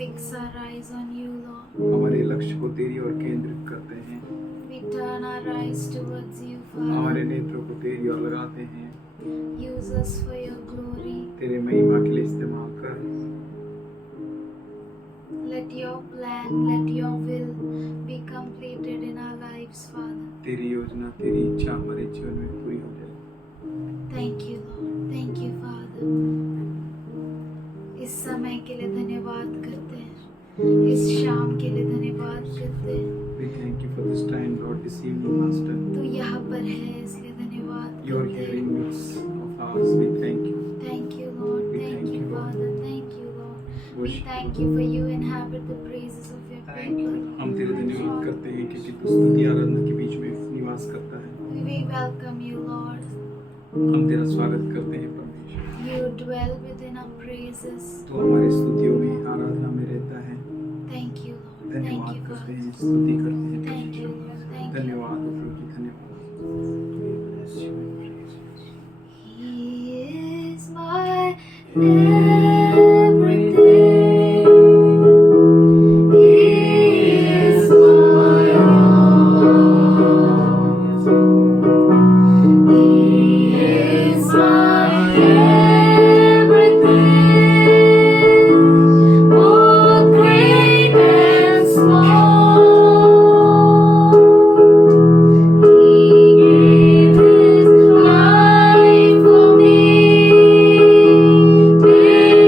fix our eyes on you, Lord. हमारे लक्ष्य को तेरी ओर केंद्रित करते हैं, We turn our eyes towards you, हमारे Father. नेत्रों को तेरी ओर लगाते हैं। Use us for your glory. तेरे महिमा के लिए इस्तेमाल कर। Let your plan, let your will be completed in our lives, Father. तेरी योजना, तेरी इच्छा हमारे जीवन में पूरी हो जाए। Thank you, Lord. Thank you, Father. इस समय के लिए धन्यवाद करते हैं, इस शाम के लिए धन्यवाद करते हैं। We thank you for this time, Lord, this evening, Master. तू यहाँ पर है इसलिए धन्यवाद You are करते here in हैं। midst of us. We thank you. Thank you, Lord. We Thank thank you, you, Lord. Father. Thank you, Lord. We Worship thank you, you for you inhabit the praises of your people. हम तेरे धन्यवाद करते हैं क्योंकि तू स्तुति आराधना के बीच में निवास करता है। We welcome you, Lord. हम तेरा स्वागत करते हैं परमेश्वर। You dwell within our praises. तू हमारी स्तुतियों में, आराधना में रहता है। Thank you, Lord. Thank धन्यवाद you, करते Father. हैं, स्तुति करते हैं Thank you, परमेश्वर। Lord. Thank you. धन्यवाद प्रभु की, धन्यवाद। He is my everything. He is my all. He is my everything, both great and small. He gave His life for me, paid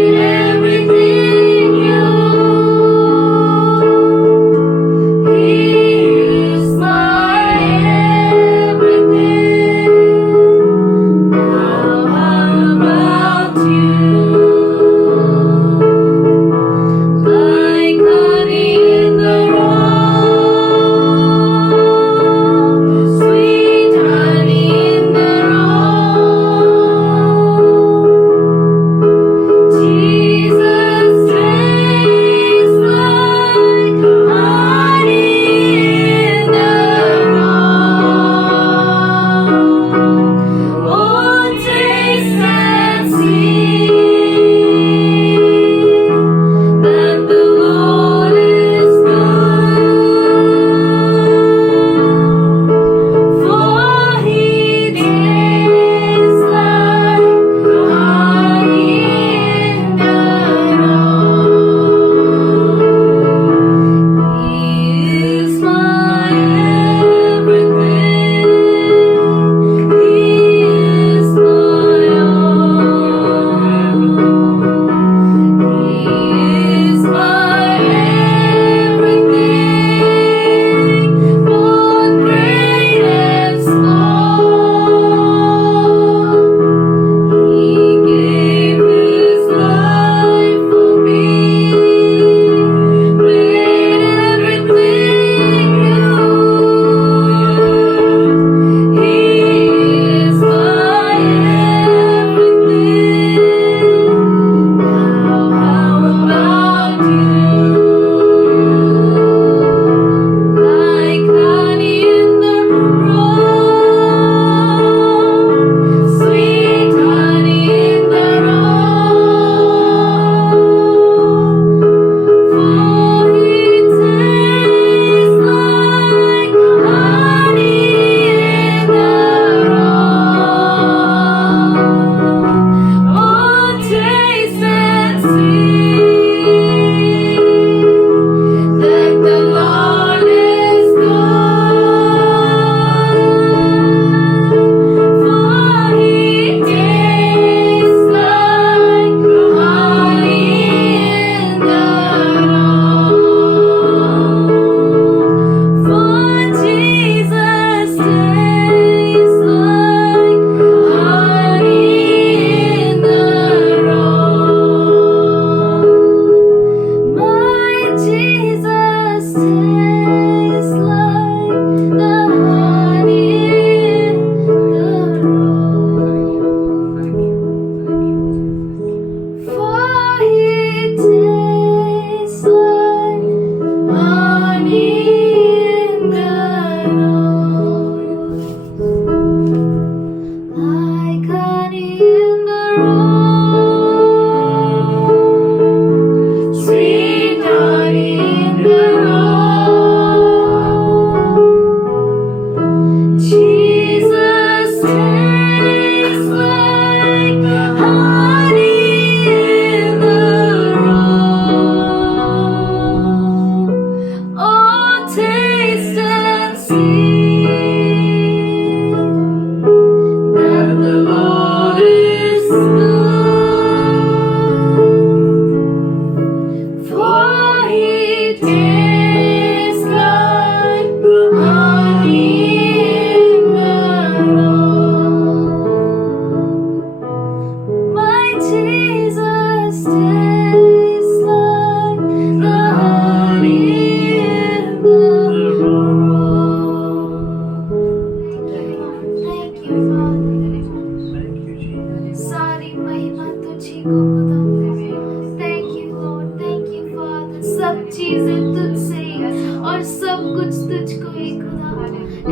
चीजें तुझसे ही और सब कुछ तुझको ही खुदा।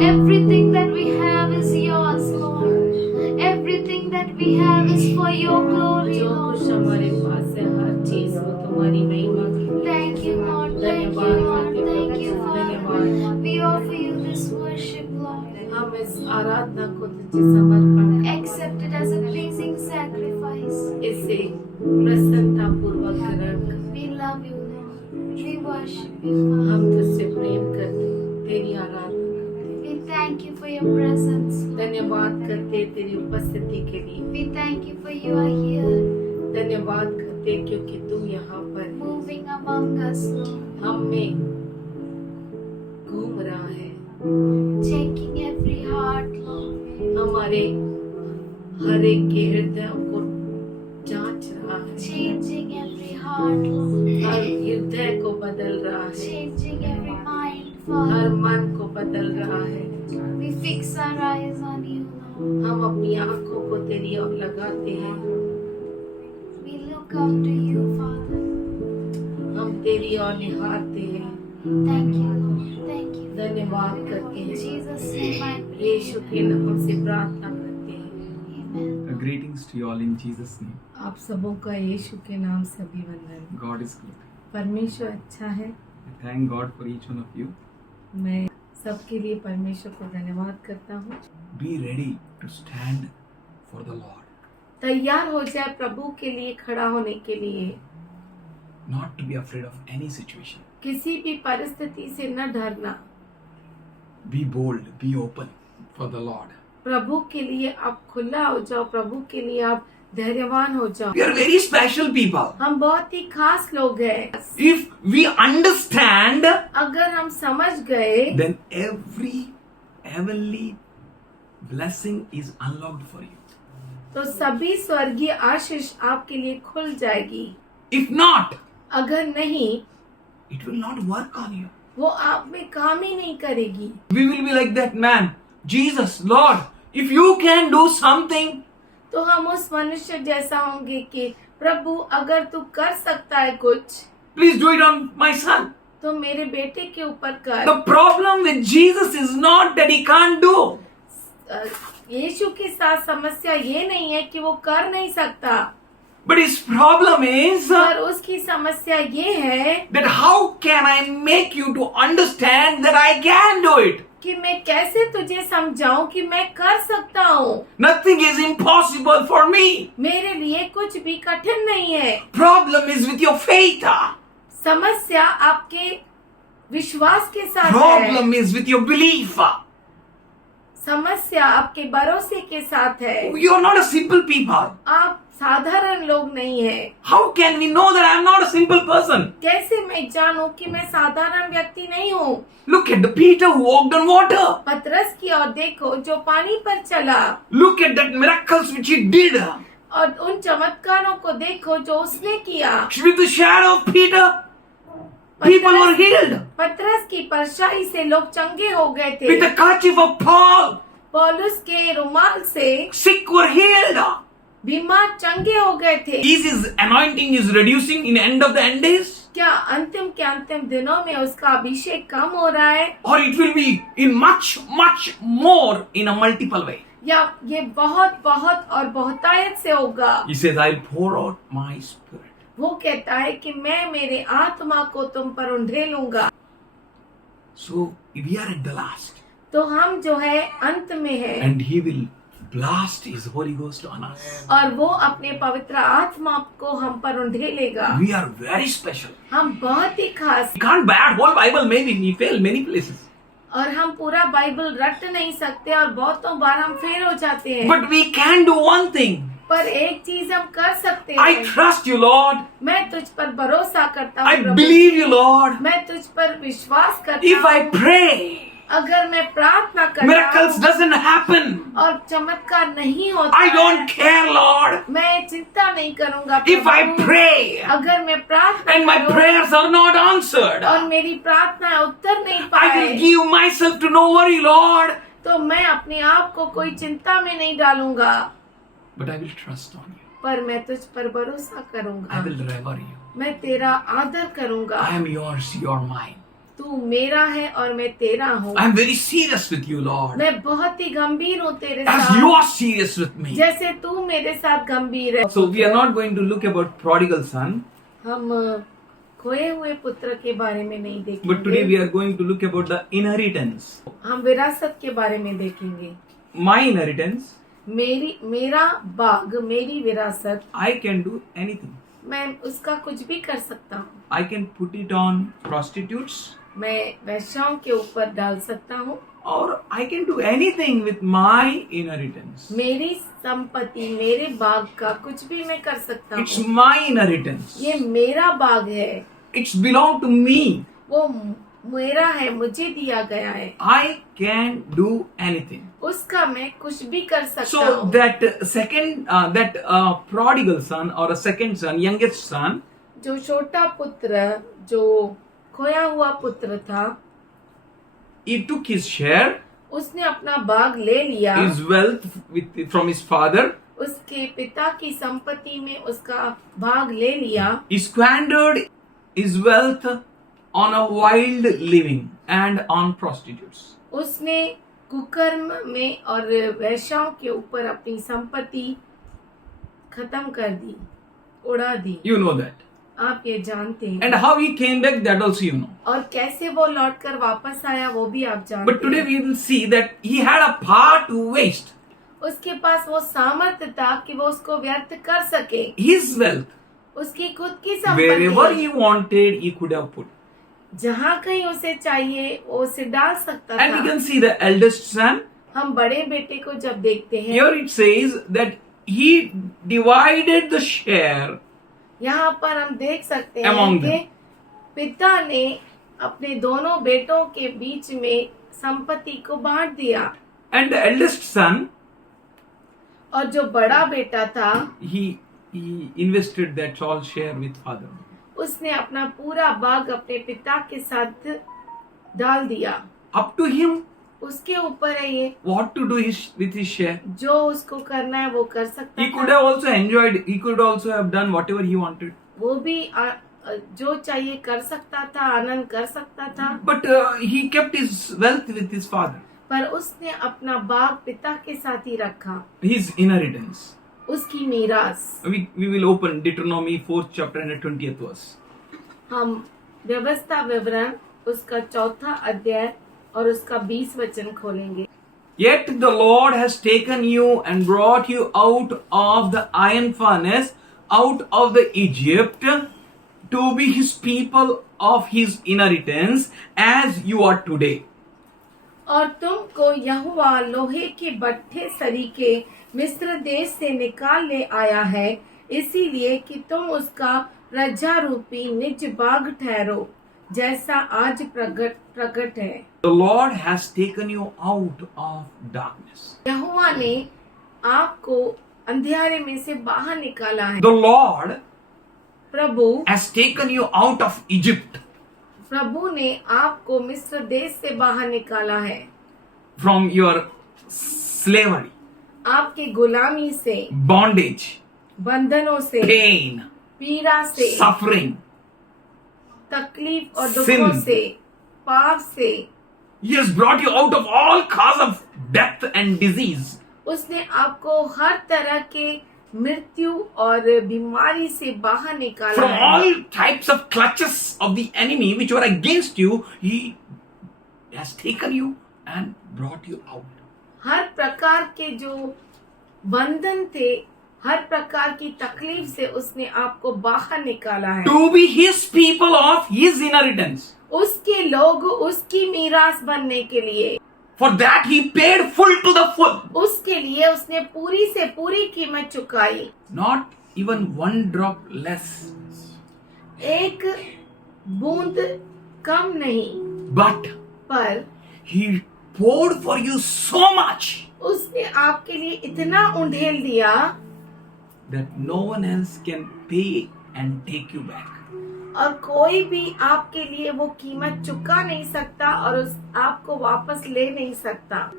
Everything that we have is yours, Lord. Everything that we have is for your glory, जो Lord. कुछ हमारे पास है हर चीज को तुम्हारी महिमा के लिए। Thank you, Lord. Thank you, Lord. Thank you, Father. We offer you this worship, Lord. हम इस आराधना को तुझे समर्पण करते Accept it as a pleasing sacrifice. हैं। इसे प्रसन्नता पूर्वक ग्रहण कर। We love you, Lord. We worship you, Father. हम तुझसे प्रेम करते हैं, तेरी आराधना करते हैं। We thank you for your presence, Lord. धन्यवाद करते हैं तेरी उपस्थिति के लिए। We thank you for you are here, धन्यवाद करते हैं क्योंकि तुम यहाँ पर है। moving among us, Lord. हम में घूम रहा है। Checking every heart, Lord. हमारे हर एक के हृदय को जांच रहा है। Changing every heart, Lord. हर हृदय को बदल रहा है। Changing every mind, हर Father. मन को बदल रहा है। We fix our eyes on you, Lord. हम अपनी आंखों को तेरी ओर लगाते हैं। We look up to you, Father. हम तेरी ओर निहारते हैं। Thank you, Lord. Thank you. धन्यवाद करते In हैं। Jesus' name I pray. यीशु के नाम से प्रार्थना करते हैं। Amen. Greetings to you all in Jesus' name. आप सबों का यीशु के नाम से अभिवंदन। God is good. परमेश्वर अच्छा है। I thank God for each one of you. मैं सबके लिए परमेश्वर को धन्यवाद करता हूँ। Be ready to stand for the Lord. तैयार हो जाए प्रभु के लिए खड़ा होने के लिए। Not to be afraid of any situation. किसी भी परिस्थिति से न डरना। Be bold, be open for the Lord. प्रभु के लिए आप खुला हो जाओ। प्रभु के लिए आप धैर्यवान हो जाओ। We are very special people. हम बहुत ही खास लोग हैं। If we understand, अगर हम समझ गए then every heavenly blessing is unlocked for you. तो सभी स्वर्गीय आशीष आपके लिए खुल जाएगी। If not, अगर नहीं it will not work on you. वो आप में काम ही नहीं करेगी। We will be like that man. Jesus, Lord, if you can do something, तो हम उस मनुष्य जैसा होंगे कि प्रभु अगर तू कर सकता है कुछ please do it on my son. तो मेरे बेटे के ऊपर कर। The problem with Jesus is not that he can't do. यीशु के साथ समस्या ये नहीं है कि वो कर नहीं सकता, But his problem is पर उसकी समस्या ये है that how can I make you to understand that I can do it? कि मैं कैसे तुझे समझाऊं कि मैं कर सकता हूँ। Nothing is impossible for me. मेरे लिए कुछ भी कठिन नहीं है। Problem is with your faith. समस्या आपके विश्वास के साथ है। Problem is with your belief. समस्या आपके भरोसे के साथ है। You are not a simple people. आप साधारण लोग नहीं है। How can we know that I am not a simple person? कैसे मैं जानूं कि मैं साधारण व्यक्ति नहीं हूँ। Look at the Peter who walked on water. पतरस की ओर देखो जो पानी पर चला, Look at that miracles which he did. और उन चमत्कारों को देखो जो उसने किया। With the shadow of Peter, people were healed. पतरस की परछाई से लोग चंगे हो गए थे। With the kerchief of Paul, पौलुस के रुमाल से sick were healed. बीमार चंगे हो गए थे। Is his anointing is reducing in end of the end days? क्या अंतिम के अंतिम दिनों में उसका अभिषेक कम हो रहा है, Or it will be in much more in a multiple way? या ये बहुत बहुत और बहुतायत से होगा? He says, I'll pour out my spirit. वो कहता है कि मैं मेरे आत्मा को तुम पर उंडेलूंगा। So we are at the last. तो हम जो है अंत में है, And he will blast his Holy Ghost on us. और वो अपने पवित्र आत्मा को हम पर उंडेलेगा। We are very special. हम बहुत ही खास, We can't bear whole Bible, maybe we fail many places. और हम पूरा बाइबल रट नहीं सकते और बहुतों बार हम फेल हो जाते हैं। But we can do one thing. पर एक चीज हम कर सकते I हैं। trust you, Lord. मैं तुझ पर भरोसा करता I हूँ प्रभु। believe you, Lord. मैं तुझ पर विश्वास करता If I हूँ। pray, अगर मैं प्रार्थना करता miracles हूँ doesn't happen. और चमत्कार नहीं होता I है, don't care, Lord. मैं चिंता नहीं करूँगा If I प्रभु। pray अगर मैं प्रार्थना and my करूँ prayers are not answered, और मेरी प्रार्थना उत्तर नहीं I पाए, will give myself to no worry, Lord. तो मैं अपने आप को कोई चिंता में नहीं डालूंगा, But I will trust on you. पर मैं तुझ पर भरोसा I करूँगा। will revere you. मैं तेरा आदर करूंगा। I am yours, you are mine. तू मेरा है और मैं तेरा हूँ। I am very serious with you, Lord. मैं बहुत ही गंभीर हूँ तेरे As साथ, you are serious with me. जैसे तू मेरे साथ गंभीर है। So we are not going to look about prodigal son, हम खोए हुए पुत्र के बारे में नहीं but today we देखेंगे, are going to look about the inheritance. हम विरासत के बारे में देखेंगे। My inheritance, मेरा बाग, मेरी विरासत, I can do anything. मैं उसका कुछ भी कर सकता हूँ। I can put it on prostitutes, मैं वैश्याओं के ऊपर डाल सकता हूँ, or I can do anything with my inheritance. मेरी संपत्ति, मेरे बाग का कुछ भी मैं कर सकता It's हूँ। my inheritance. ये मेरा बाग है, It's belong to me. वो मेरा है, मुझे दिया गया है, I can do anything. उसका मैं कुछ भी कर सकता So हूँ। that prodigal son or a second son, youngest son, जो छोटा पुत्र, जो खोया हुआ पुत्र था, he took his share, उसने अपना बाग ले लिया, his wealth from his father. उसके पिता की संपत्ति में उसका भाग ले लिया, He squandered his wealth on a wild living and on prostitutes. उसने कुकर्म में और वैश्याओं के ऊपर अपनी संपत्ति खत्म कर दी, उड़ा दी। You know that. आप ये जानते हैं। And how he came back, that also you know. और कैसे वो लौटकर वापस आया वो भी आप जानते But today हैं। we will see that he had a power to waste उसके पास वो सामर्थ्य था कि वो उसको व्यर्थ कर सके। his wealth. उसकी खुद की Wherever संपत्ति he wanted, he could have put. जहाँ कहीं उसे चाहिए वो उसे डाल सकता And we था। can see the eldest son. हम बड़े बेटे को जब देखते हैं, Here it says that he divided the share यहाँ पर हम देख सकते हैं Among कि them. पिता ने अपने दोनों बेटों के बीच में संपत्ति को बांट दिया, and the eldest son, और जो बड़ा बेटा था he invested that all share with father. उसने अपना पूरा बाग अपने पिता के साथ डाल दिया। Up to him उसके ऊपर है ये, what to do with his share. जो उसको करना है वो कर सकता He could था। have also enjoyed, he could also have done whatever he wanted. वो भी जो चाहिए कर सकता था, आनंद कर सकता था, But he kept his wealth with his father, पर उसने अपना बाग पिता के साथ ही रखा, his inheritance. उसकी मीरास। We will open Deuteronomy 4th chapter and 20th verse. हम व्यवस्था विवरण उसका 4था अध्याय और उसका 20 वचन खोलेंगे। Yet the Lord has taken you and brought you out of the iron furnace, out of the Egypt, to be his people of his inheritance, as you are today. और तुमको यहोवा लोहे के भट्ठे सरीखे मिस्र देश से निकाल ले आया है, इसीलिए कि तुम उसका प्रजा रूपी निज बाग ठहरो, जैसा आज प्रकट है। The Lord has taken you out of darkness. यहोवा ने आपको अंधेरे में से बाहर निकाला है। The Lord Prabhu has taken you out of Egypt, प्रभु ने आपको मिस्र देश से बाहर निकाला है, from your slavery, आपके गुलामी से, bondage, बंधनों से, pain, पीड़ा से, suffering. तकलीफ और Sin. दुखों से, पाप से। He has brought you out of all cause of death and disease. उसने आपको हर तरह के मृत्यु और बीमारी से बाहर निकाला From है। all types of clutches of the enemy which were against you, he has taken you and brought you out. हर प्रकार के जो बंधन थे, हर प्रकार की तकलीफ से उसने आपको बाहर निकाला है। To be his people of his inheritance. उसके लोग उसकी मीरास बनने के लिए, For that he paid full to the full. उसके लिए उसने पूरी से पूरी कीमत चुकाई, Not even one drop less. एक बूंद कम नहीं, But पर he poured for you so much उसने आपके लिए इतना उंडेल दिया that no one else can pay and take you back. और कोई भी आपके लिए वो कीमत चुका नहीं सकता और उस आपको वापस ले नहीं सकता।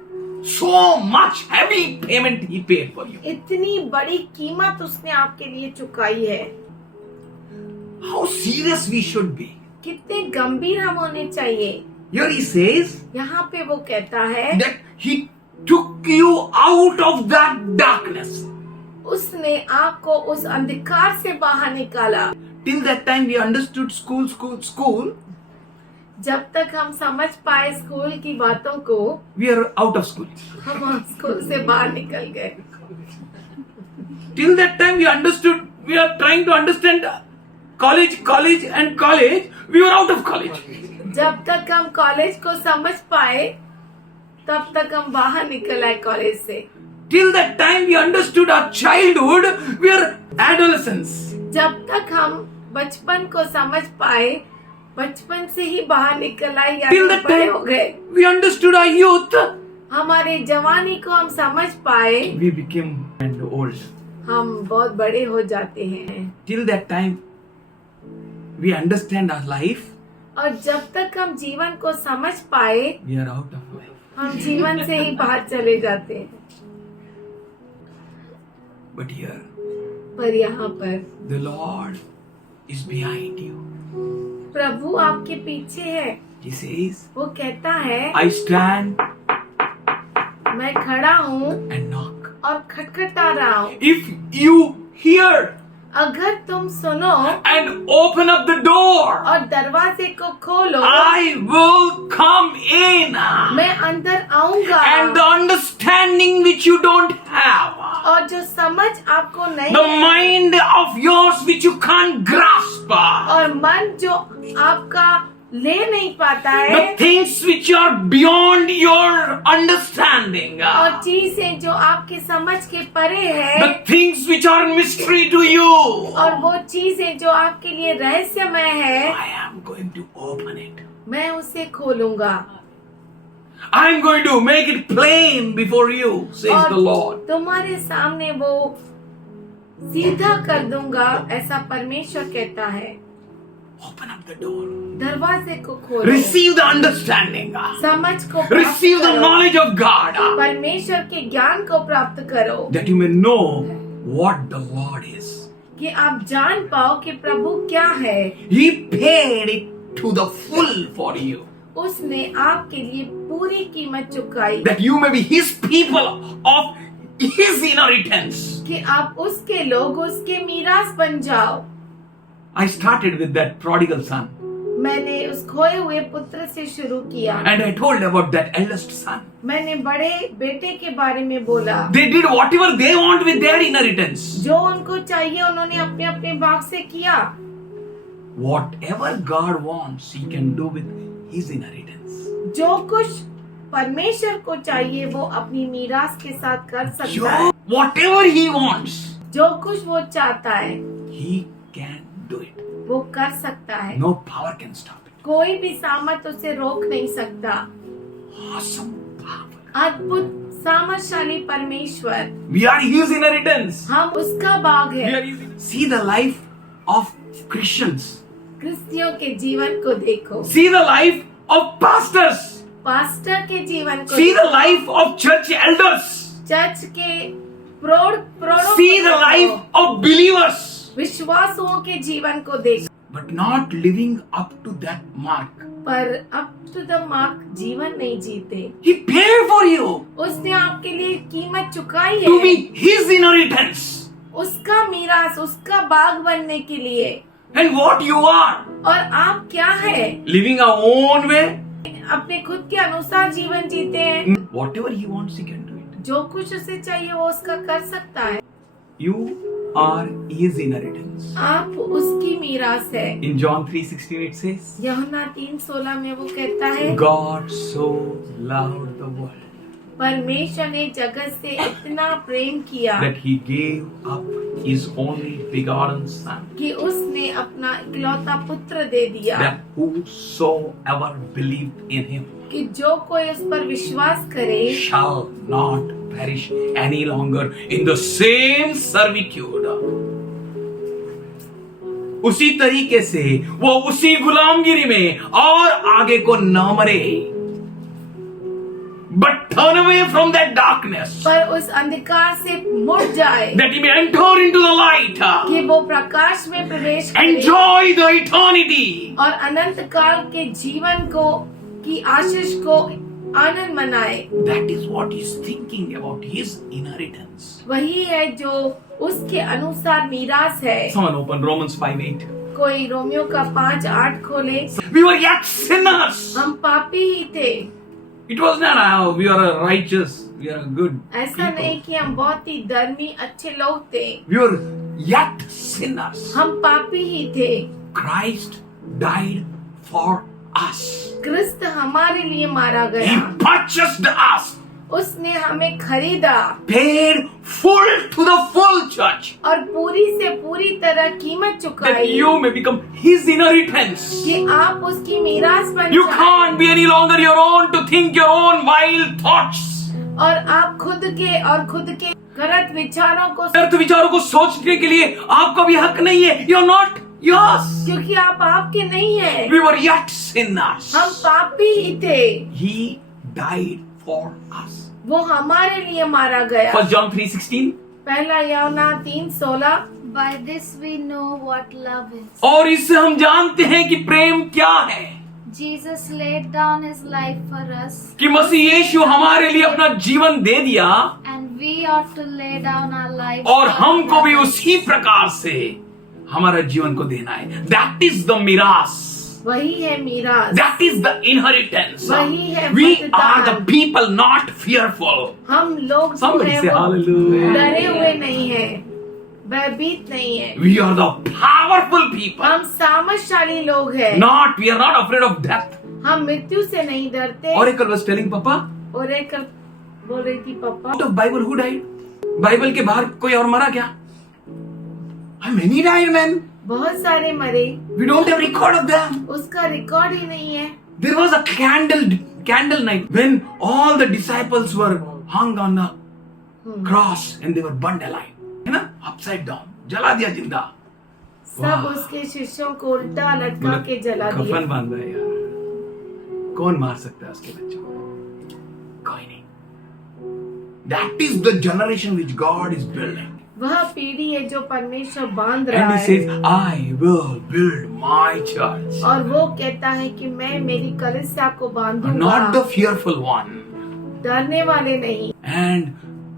So much heavy payment he paid for you. इतनी बड़ी कीमत उसने आपके लिए चुकाई है। how serious we should be. कितने गंभीर हम होने चाहिए। Here he says यहाँ पे वो कहता है that he took you out of that darkness. उसने आपको उस अंधकार से बाहर निकाला। Till that time we understood school. जब तक हम समझ पाए स्कूल की बातों को, We are out of school. हम स्कूल से बाहर निकल गए। Till that time we are trying to understand college and college. We were out of college. जब तक हम कॉलेज को समझ पाए, तब तक हम बाहर निकल आए कॉलेज से। Till that time we understood our childhood. We are adolescents. जब तक हम बचपन को समझ पाए, बचपन से ही बाहर निकल आए या Till तो that बड़े time हो गए। we understood our youth. हमारे जवानी को हम समझ पाए, We became and old. हम बहुत बड़े हो जाते हैं। Till that time we understand our life. और जब तक हम जीवन को समझ पाए, We are out of life. हम जीवन से ही बाहर चले जाते हैं। But here पर यहाँ पर the Lord is behind you. प्रभु आपके पीछे है। He says, वो कहता है, I stand मैं खड़ा हूँ and knock. और खटखटा रहा हूँ। If you hear अगर तुम सुनो and open up the door, और दरवाजे को खोलो, I will come in. मैं अंदर आऊंगा। And the understanding which you don't have, और जो समझ आपको नहीं the है, mind of yours which you can't grasp, और मन जो आपका ले नहीं पाता है, the things which are beyond your understanding, और चीजें जो आपके समझ के परे है, the things which are mystery to you, और वो चीजें जो आपके लिए रहस्यमय है, I am going to open it. मैं उसे खोलूंगा I am going to make it plain before you, says the Lord. और तुम्हारे सामने वो सीधा कर दूंगा, ऐसा परमेश्वर कहता है। Open up the door. दरवाजे को खोलो, Receive the understanding. समझ को प्राप्त Receive the करो, knowledge of God, परमेश्वर के ज्ञान को प्राप्त करो, that you may know what the Lord is. कि आप जान पाओ कि प्रभु क्या है। He paid it to the full for you, उसने आपके लिए पूरी कीमत चुकाई, that you may be His people of His inheritance. कि आप उसके लोग, उसके मीरास बन जाओ। I started with that prodigal son, मैंने उस खोए हुए पुत्र से शुरू किया। and I told about that eldest son. मैंने बड़े बेटे के बारे में बोला। They did whatever they want with their inheritance. जो उनको चाहिए उन्होंने अपने अपने भाग से किया। Whatever God wants, He can do with His inheritance. जो कुछ परमेश्वर को चाहिए वो अपनी मीरास के साथ कर सकता है। Whatever He wants, जो कुछ वो चाहता है He can do it. वो कर सकता है। No power can stop it. कोई भी सामर्थ उसे रोक नहीं सकता। Awesome power. अद्भुत सामर्थशाली परमेश्वर, We are His inheritance. हम उसका बाग We है। are His. See the life of Christians. क्रिस्तियों के जीवन को देखो, See the life of pastors. Pastor के जीवन को See the देखो, life of church elders. Church के प्रोड़ों See को the देखो, life of believers. विश्वासुओं के जीवन को देखो, But not living up to that mark. पर अप टू द मार्क जीवन नहीं जीते। He paid for you उसने आपके लिए कीमत चुकाई to है, be His inheritance. उसका मीरास, उसका बाग बनने के लिए। And what you are, और आप क्या है? living our own way. अपने खुद के अनुसार जीवन जीते हैं। Whatever He wants, He can do it. जो कुछ उसे चाहिए वो उसका कर सकता है। You are His inheritance. आप उसकी मीरास है। In John 3:16 it says, यूहन्ना 3:16 में वो कहता है, God so loved the world परमेश्वर ने जगत से इतना प्रेम किया that He gave up His only begotten Son, कि उसने अपना इकलौता पुत्र दे दिया, that whosoever believed in Him कि जो कोई उस पर विश्वास करे shall not perish any longer in the same servitude. उसी तरीके से वो उसी गुलामगिरी में और आगे को न मरे। but turn away from that darkness, पर उस अंधकार से मुड़ जाए, that he may enter into the light, कि वो प्रकाश में प्रवेश करे enjoy the eternity. और अनंत काल के जीवन को की आशीष को आनंद मनाए। That is what he's thinking about his inheritance. वही है जो उसके अनुसार मीरास है। Someone open Romans 5:8. कोई रोमियो का 5:8 खोले। We were yet sinners. हम पापी ही थे। It was not we are righteous, we are good ऐसा people. नहीं कि हम बहुत ही धर्मी अच्छे लोग थे, We were yet sinners. हम पापी ही थे। Christ died for us. क्रिस्त हमारे लिए मारा He गया, purchased us, उसने हमें खरीदा paid full to the full church, और पूरी से पूरी तरह कीमत that चुकाई you may become his inheritance. कि आप उसकी मीरास बन You जाएं can't be any longer your own to think your own wild thoughts. और आप खुद के गलत विचारों को, व्यर्थ विचारों को सोचने के लिए आपका भी हक नहीं है. You're not yours. क्योंकि आप आपके नहीं हैं, We were yet sinners. हम पापी ही थे, He died for us. वो हमारे लिए मारा गया। 1 John 3:16. पहला यूहन्ना 3:16। By this we know what love is. और इससे हम जानते हैं कि प्रेम क्या है, Jesus laid down his life for us, कि मसीह यीशु हमारे लिए अपना जीवन दे दिया and we ought to lay down our lives. और for हमको भी others. उसी प्रकार से हमारा जीवन को देना है. That is the miras. वही है मीरास, That is the inheritance. वही है We मतदान। are the people not fearful. हम लोग जो Somebody है say वो hallelujah. डरे हुए नहीं है, भयभीत नहीं है। We are the powerful people. हम सामर्थशाली लोग हैं, We are not afraid of death. हम मृत्यु से नहीं डरते। Oracle was telling Papa, और एक बोल रही थी पापा, out of Bible who died? Bible के बाहर कोई और मरा क्या? Many died, man. बहुत सारे मरे, We don't have record of them. उसका रिकॉर्ड ही नहीं है। There was a candle night when all the disciples were hung on the cross and they were burned alive. है ना? Upside down. जला दिया जिंदा. सब वाह। उसके शिष्यों को उल्टा लटका के जला दिया। कफन बांधा है यार. कौन मार सकता है उसके बच्चों को? कोई नहीं. That is the generation which God is building. वह पीढ़ी है जो परमेश्वर बांध रहा And he है, says, I will build my church. और वो कहता है कि मैं मेरी कलीसिया को बांधूंगा, Not the fearful one. डरने वाले नहीं, And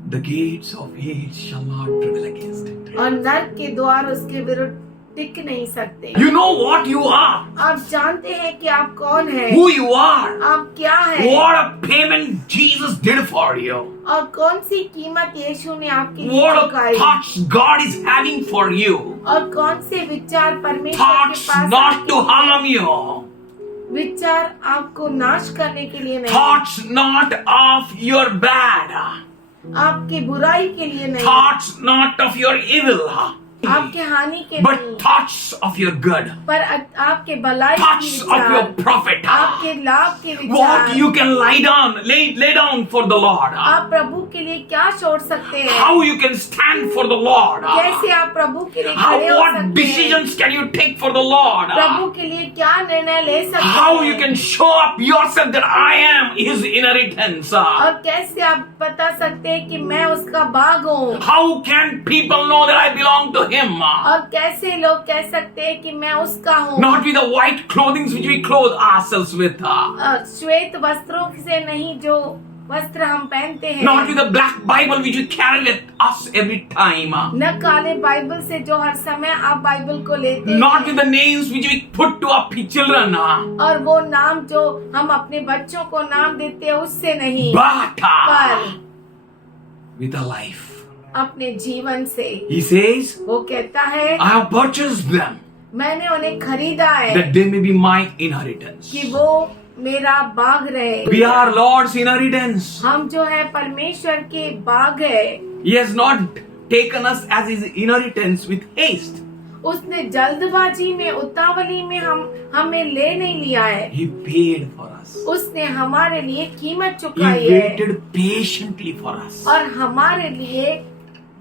the gates of hate shall not prevail against it. और नरक के द्वार उसके विरुद्ध टिक नहीं सकते। You know what you are. आप जानते हैं कि आप कौन हैं, Who you are. आप क्या हैं, What a payment Jesus did for you. और कौन सी कीमत यीशु ने आपके लिए What a चुकाई, thoughts God is having for you. और कौन से विचार परमेश्वर के Thoughts पास not आपके to लिए- harm you. विचार आपको नाश करने के लिए नहीं, Thoughts not of your bad. आपके बुराई के लिए नहीं, Thoughts not of your evil. आपके हानि के But नहीं, thoughts of your good. पर आपके भलाई के Thoughts of your विचार, profit. आपके लाभ के What विचार, you can lay down for the Lord. आप प्रभु के लिए क्या छोड़ सकते हैं, How you can stand for the Lord. कैसे आप प्रभु के लिए How खड़े हो what सकते हैं, decisions can you take for the Lord? प्रभु के लिए क्या निर्णय ले सकते How हैं, you can show up yourself that I am His inheritance. और कैसे आप बता सकते हैं कि मैं उसका बाग हूँ, How can people know that I belong to Him? और कैसे लोग कह सकते हैं कि मैं उसका हूँ, Not with the white clothing which we clothe ourselves with. श्वेत वस्त्रों से नहीं जो वस्त्र हम पहनते हैं, Not with the black Bible which we carry with us every time. न काले बाइबल से जो हर समय आप बाइबल को लेते Not हैं, with the names which we put to our children. और वो नाम जो हम अपने बच्चों को नाम देते हैं उससे नहीं, But पर with a life. अपने जीवन से। He says, वो कहता है I have purchased them मैंने उन्हें खरीदा है that they may be my inheritance. कि वो मेरा बाग रहे। We are Lord's inheritance. हम जो है परमेश्वर के बाग है। He has not taken us as His inheritance with haste. उसने जल्दबाजी में उतावली में हमें ले नहीं लिया है, He paid for us. उसने हमारे लिए कीमत He चुकाई है waited patiently for us. और हमारे लिए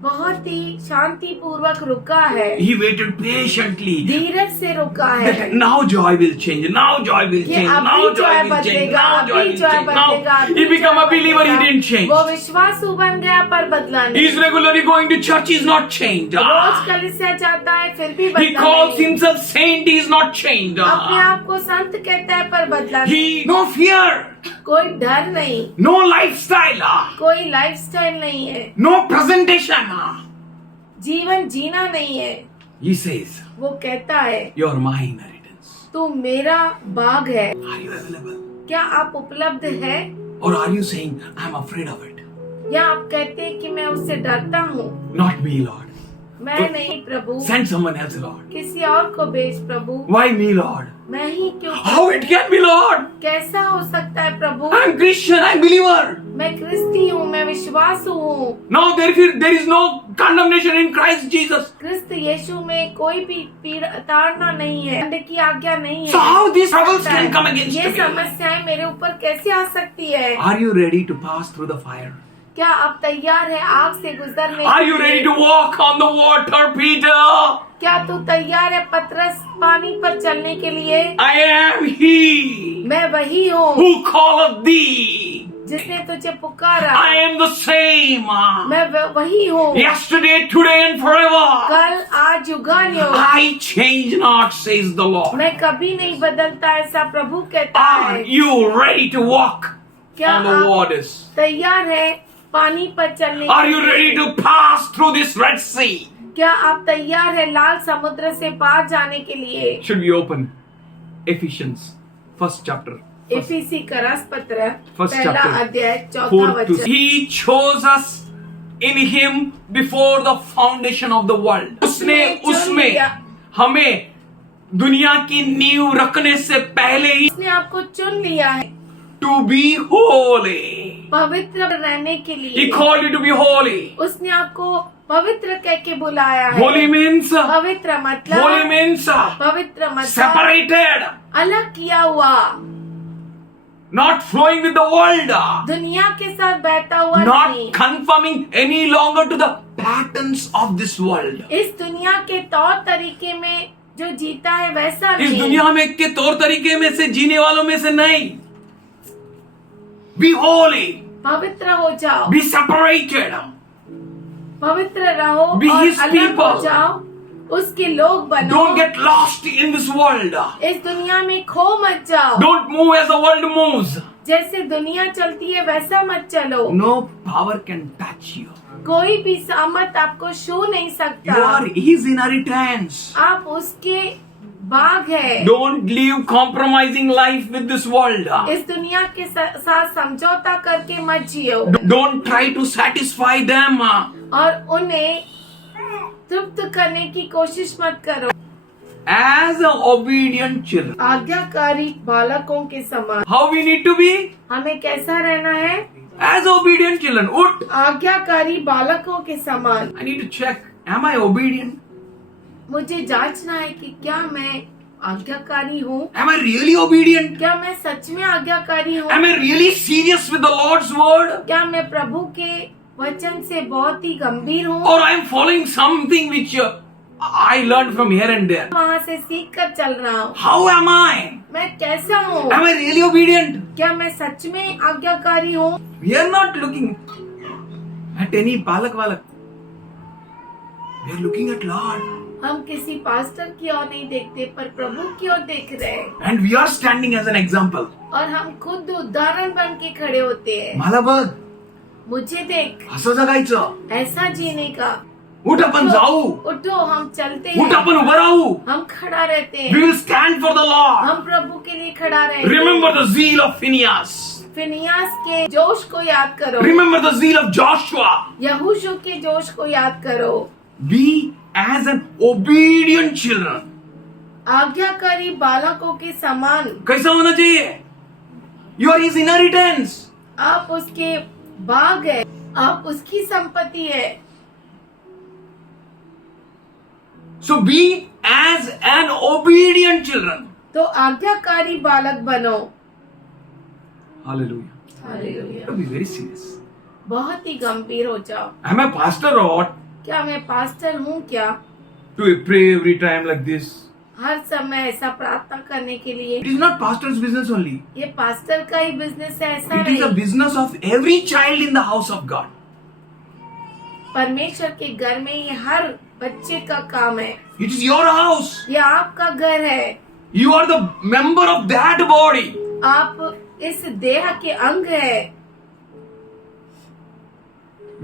बहुत ही शांति पूर्वक रुका है, He waited patiently. धीरज से रुका है That now joy will change. Now joy will कि change. अभी Now joy Joy will change. बदलेगा, Now joy अभी will जॉय change. बदलेगा, Now अभी he become a Joy believer. He बदलेगा। didn't change. वो विश्वासु बन गया पर बदला He नहीं। is regularly going to church. He is not changed. रोज कलीसिया जाता है फिर भी He बदला calls नहीं। himself saint. He is not changed. अपने आप को संत कहता है पर बदला नहीं। He no fear. कोई डर नहीं, No lifestyle. कोई लाइफस्टाइल नहीं है, No presentation. जीवन जीना नहीं है। He says, वो कहता है you are my inheritance. तू मेरा बाग है। Are you available? क्या आप उपलब्ध है Or are you saying, I'm afraid of it? या आप कहते हैं कि मैं उससे डरता हूँ? Not me, Lord. मैं नहीं प्रभु, Send someone else, Lord. किसी और को भेज प्रभु। Why me, Lord? मैं ही क्यों? How it can be, Lord? कैसा हो सकता है प्रभु? I'm Christian, I'm believer. मैं क्रिस्ती हूँ, मैं विश्वासु हूँ। Now there is no condemnation in Christ Jesus. क्रिस्त यीशु में कोई भी पीड़ ताड़ना नहीं है, दंड की आज्ञा नहीं So है। how these troubles can come against ये me? समस्याएं मेरे ऊपर कैसे आ सकती है? Are you ready to pass through the fire? क्या आप तैयार है आग से गुजरने Are के you लिए? ready to walk on the water, Peter? क्या तू तैयार है पतरस पानी पर चलने के लिए? I am he मैं वही हूँ who calleth thee. जिसने तुझे पुकारा। I am the same. मैं वही हूँ Yesterday, today and forever. कल आज युगान्यों। I change not, says the Lord. मैं कभी नहीं बदलता, ऐसा प्रभु कहता Are है। you ready to walk क्या on the आप waters? तैयार है पानी पर चलने Are के you लिए? ready to pass through this Red Sea? क्या आप तैयार है लाल समुद्र से पार जाने के लिए? Should we open Ephesians, first chapter? एफीसी का रस पत्र First पहला chapter, अध्याय चौथा 4 to वचन। He chose us in Him before the foundation of the world. उसने चुन उसमें लिया। हमें दुनिया की नींव रखने से पहले ही उसने आपको चुन लिया है to be holy. पवित्र रहने के He लिए। called you to be holy. उसने आपको पवित्र कह के बुलाया है। Holy means पवित्र मतलब holy means पवित्र मतलब separated, अलग किया हुआ, not flowing with the world, दुनिया के साथ बहता हुआ not नहीं, conforming any longer to the patterns of this world. इस दुनिया के तौर तरीके में जो जीता है वैसा इस नहीं। दुनिया में के तौर तरीके में से जीने वालों में से नहीं. Be holy, पवित्र हो जाओ, be separated, पवित्र रहो Be और his अलग हो people. जाओ, उसके लोग बनो। don't get lost in this world, इस दुनिया में खो मत जाओ, don't move as the world moves. जैसे दुनिया चलती है वैसा मत चलो। No power can touch you. कोई भी सामर्थ आपको छू नहीं You सकता। are his inheritance. आप उसके बाग है। Don't live compromising life with this world. इस दुनिया के साथ समझौता करके मत जियो Don't try to satisfy them. और उन्हें तृप्त करने की कोशिश मत करो। As obedient children. आज्ञाकारी बालकों के समान How we need to be? हमें कैसा रहना है? As obedient children. Ut. आज्ञाकारी बालकों के समान। I need to check. Am I obedient? मुझे जांचना है कि क्या मैं आज्ञाकारी हूँ? Am I really obedient? क्या मैं सच में आज्ञाकारी हूँ? Am I really serious with the Lord's word? क्या मैं प्रभु के वचन से बहुत ही गंभीर हूँ? Or I am following something which I learned from here and there? वहाँ से सीख कर चल रहा हूँ। How am I? मैं कैसा हूँ? Am I really obedient? क्या मैं सच में आज्ञाकारी हूँ? We are not looking at any balak walak. We are looking at Lord. हम किसी पास्टर की ओर नहीं देखते पर प्रभु की ओर देख रहे हैं And we are standing as an example. और हम खुद उदाहरण बन के खड़े होते हैं। मला बघ, मुझे देख, असं जगायचं. ऐसा जीने का। उठ आपण जाऊ. उठो, हम चलते उठ हैं, आपण उभं राहू. हम खड़ा रहते We हैं, will stand for the Lord. हम प्रभु के लिए खड़ा रहेंगे। Remember the zeal of Phineas. फिनियास के जोश को याद करो, Remember the zeal of Joshua. यहोशू के जोश को याद करो। Be as an obedient children. आज्ञाकारी बालकों के समान। कैसा होना चाहिए? You are his inheritance. आप उसके बाग है, आप उसकी संपत्ति है। So be as an obedient children. तो आज्ञाकारी बालक बनो। Hallelujah. Hallelujah. To be very serious. बहुत ही गंभीर हो जाओ। Am I pastor or what? क्या मैं पास्टर हूँ क्या? To pray every time like this. हर समय ऐसा प्रार्थना करने के लिए? It is not pastor's business only. ये पास्टर का ही बिजनेस है, ऐसा It is a नहीं। business of every child in the house of God. परमेश्वर के घर में ये हर बच्चे का काम है। It is your house. ये आपका घर है। You are the member of that body. आप इस देह के अंग है।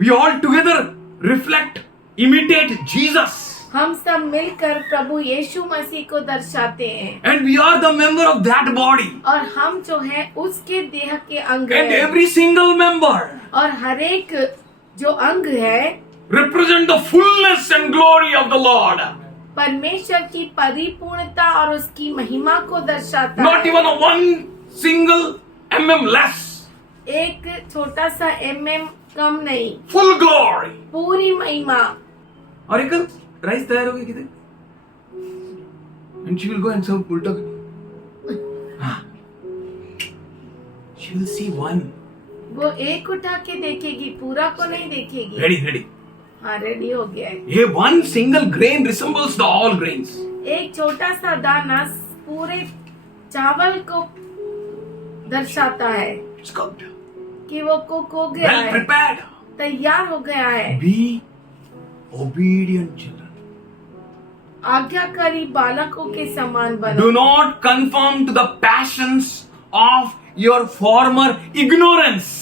We all together reflect, imitate Jesus. हम सब मिलकर प्रभु यीशु मसीह को दर्शाते हैं And we are the member of that body. और हम जो है उसके देह के अंग And है। every single member और हर एक जो अंग है represent the fullness and glory of the Lord. परमेश्वर की परिपूर्णता और उसकी महिमा को दर्शाता Not है। even a one single less. एक छोटा सा कम नहीं, Full glory. पूरी महिमा। और एक राइस तैयार हो गई किधर? And she will go and serve उल्टा। हाँ। She will see one. वो एक उठा के देखेगी, पूरा को नहीं देखेगी। Ready. हाँ, रेडी हो गया है। A one single grain resembles the all grains. एक छोटा सा दाना पूरे चावल को दर्शाता है It's good. कि वो कुक हो गया Well है, prepared. तैयार हो गया है। Be obedient children. आज्ञाकारी बालकों के समान Do बनो। not conform to the passions of your former ignorance.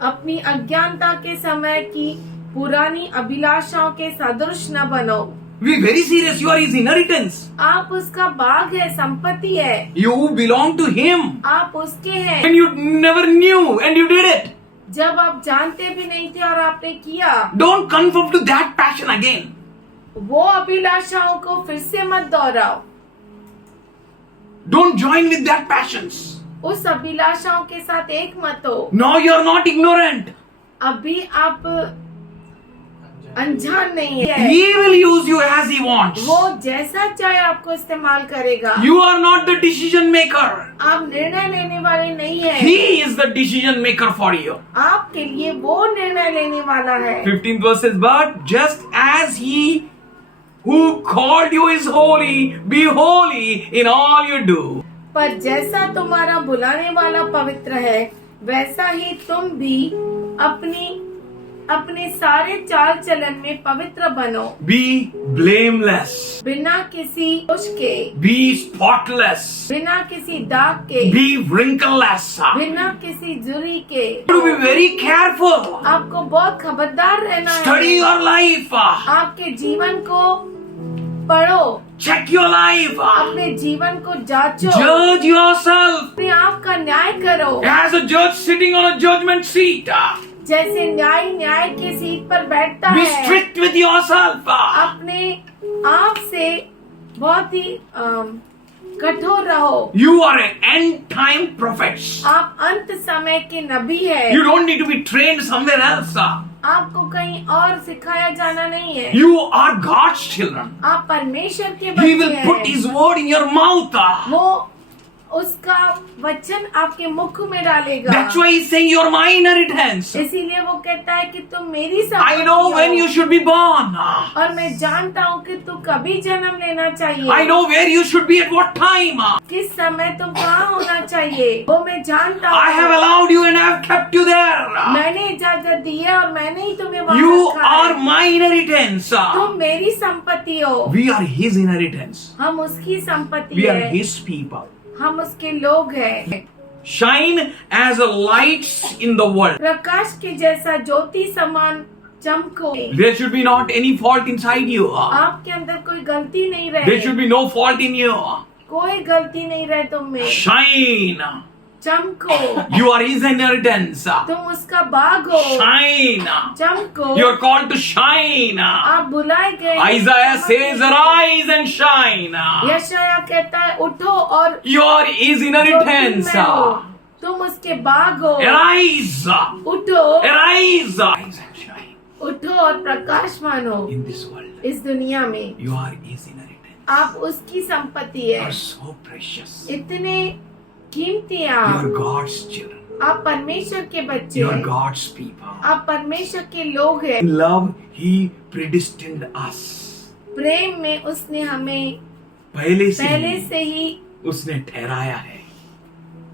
अपनी अज्ञानता के समय की पुरानी अभिलाषाओं के सदृश न बनो। Be very serious. You are his inheritance. आप उसका बाग है, संपत्ति है। You belong to him. आप उसके हैं। And you never knew and you did it. जब आप जानते भी नहीं थे और आपने किया, Don't conform to that passion again. वो अभिलाषाओं को फिर से मत दोहराओ। Don't join with that passions. उस अभिलाषाओं के साथ एक मत हो। No, you are not ignorant. अभी आप अनजान नहीं है। He will use you as he wants. वो जैसा चाहे आपको इस्तेमाल करेगा। You are not the decision maker. आप निर्णय लेने वाले नहीं है। He is the decision maker for you. आपके लिए वो निर्णय लेने वाला है। 15th verse says, but just as he who called you is holy, be holy in all you do. पर जैसा तुम्हारा बुलाने वाला पवित्र है, वैसा ही तुम भी अपने सारे चाल चलन में पवित्र बनो। Be blameless. बिना किसी दोष के, Be spotless. बिना किसी दाग के, Be wrinkleless. बिना किसी जुरी के। To be very careful. आपको बहुत खबरदार रहना है। Study your life. आपके जीवन को पढ़ो, Check your life. अपने जीवन को जांचो, Judge yourself अपने आप का न्याय करो। as a judge sitting on a judgment seat. जैसे न्याय के सीट पर बैठता Be है, strict with yourself. अपने आप से बहुत ही कठोर रहो। You are an end time prophet. आप अंत समय के नबी है। You don't need to be trained somewhere else. आपको कहीं और सिखाया जाना नहीं है। You are God's children. आप परमेश्वर के He बच्चे will put हैं। his word in your mouth. वो उसका वचन आपके मुख में डालेगा। That's why he's saying you're my inheritance. इसीलिए वो कहता है कि तुम मेरी I संपत्ति know हो। when you should be born. और मैं जानता हूँ कि तू कभी जन्म लेना चाहिए। I know where you should be at what time. किस समय तुम कहाँ होना चाहिए, वो मैं जानता I have हूँ। allowed you and I have kept you there. मैंने इजाजत दी है और मैंने ही तुम्हें वहाँ You रखा है। are my inheritance. तुम मेरी संपत्ति हो। We are his inheritance. हम उसकी संपत्ति We are है। his people. हम उसके लोग हैं। Shine as a lights in the world. प्रकाश के जैसा ज्योति समान चमको। There should be not any fault inside you. आपके अंदर कोई गलती नहीं There रहे, should be no fault in you. कोई गलती नहीं रहे तुम में। Shine. चमको, You are his inheritance. तुम उसका बाग हो। Shine. चमको, You are called to shine. आप बुलाए गए। Isaiah says, arise and shine. यशायाह कहता है उठो और You are his inheritance. ज्योति में हो। तुम उसके बाग हो। Arise. उठो, Arise. Arise and shine. उठो और प्रकाशमान हो। In this world, इस दुनिया में you are his inheritance. आप उसकी संपत्ति You है। are so precious. इतने कीमती हैं You आप। are God's children. आप परमेश्वर के बच्चे You are हैं, God's people. आप परमेश्वर के लोग हैं। In love, He predestined us. प्रेम में उसने हमें पहले पहले से ही उसने ठहराया है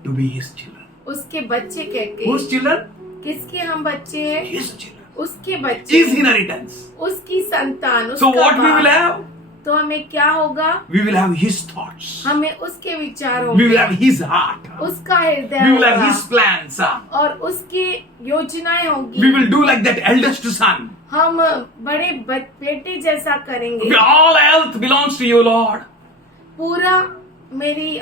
to be His children. उसके बच्चे कहके। Whose children? किसके हम बच्चे हैं? His children. उसके बच्चे, His inheritance. उसकी संतान, So उसका what we will बाप। have? तो हमें क्या होगा? We will have His thoughts. हमें उसके विचार We will होंगे, have His heart. उसका हृदय We will have होगा His plans. और उसकी योजनाएं We होगी। will do like that eldest son. हम बड़े बेटे जैसा करेंगे। All health belongs to you, Lord. पूरा मेरी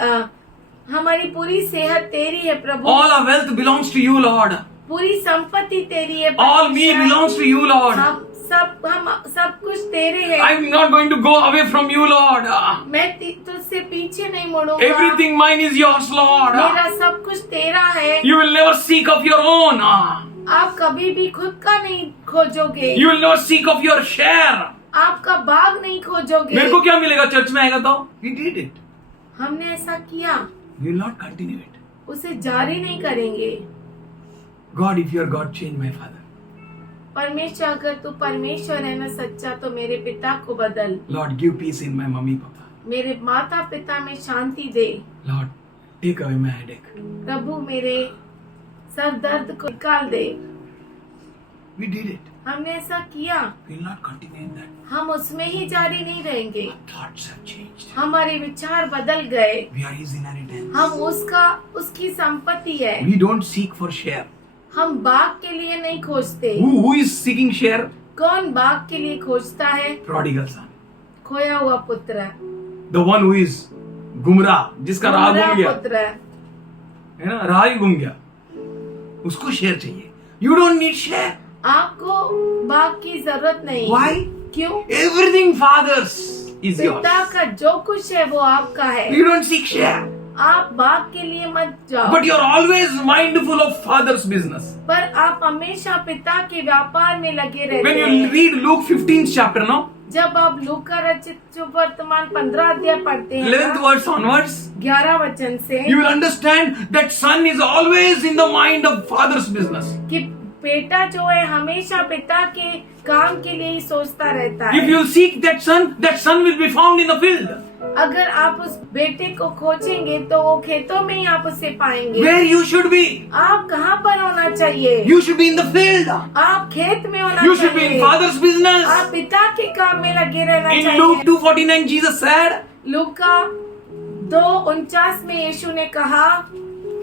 हमारी पूरी सेहत तेरी है प्रभु। All our wealth belongs to you, Lord. पूरी संपत्ति तेरी है All me परमेश्वर। belongs to you, Lord. हम सब कुछ तेरे हैं। I'm not going to go away from you, Lord. मैं तुझसे पीछे नहीं मुड़ूंगा। Everything mine is yours, Lord. मेरा सब कुछ तेरा है। You will never seek of your own. आप कभी भी खुद का नहीं खोजोगे। You will never seek of your share. आपका बाग नहीं खोजोगे। मेरे को क्या मिलेगा चर्च में आएगा तो? We did it. हमने ऐसा किया, We will not continue it. उसे जारी नहीं करेंगे। God, if you are God, change my father. परमेश्वर, अगर तू परमेश्वर है ना सच्चा, तो मेरे पिता को बदल। Lord, give peace in my mummy, papa. मेरे माता पिता में शांति दे। Lord, take away my headache. प्रभु मेरे सर दर्द को निकाल दे। We did it. हमने ऐसा किया, We will not continue in that. हम उसमें ही जारी नहीं रहेंगे। Our thoughts have changed. हमारे विचार बदल गए। We are His inheritance. हम उसकी संपत्ति है। We don't seek for share. हम बाग के लिए नहीं खोजते। Who is seeking share? कौन बाग के लिए खोजता है? Prodigal son. खोया हुआ पुत्र, The one who is गुमराह, जिसका राह गुमराह गुम गया, पुत्र। है ना, राह ही गुम गया, उसको शेयर चाहिए। You don't need share. आपको बाग की जरूरत नहीं। Why? क्यों? Everything Father's is yours. पिता का जो कुछ है वो आपका है। You don't seek share. आप बाग के लिए मत जाओ। But you're always mindful of Father's business. पर आप हमेशा पिता के व्यापार में लगे रहते When you हैं। read Luke 15th chapter, no? जब आप लूका रचित वर्तमान 15 अध्याय पढ़ते हैं 11th ना, verse onwards, 11 वचन से, you will understand that son is always in the mind of Father's business. कि बेटा जो है हमेशा पिता के काम के लिए ही सोचता रहता If है। you seek that son will be found in the field. अगर आप उस बेटे को खोजेंगे तो वो खेतों में ही आप उसे पाएंगे। Where you should be. आप कहाँ पर होना चाहिए? You should be in the field. आप खेत में होना You should be in चाहिए। Father's business. आप पिता के काम में लगे रहना In चाहिए। Luke 2:49, Jesus said, लूका 2:49 में यीशु ने कहा,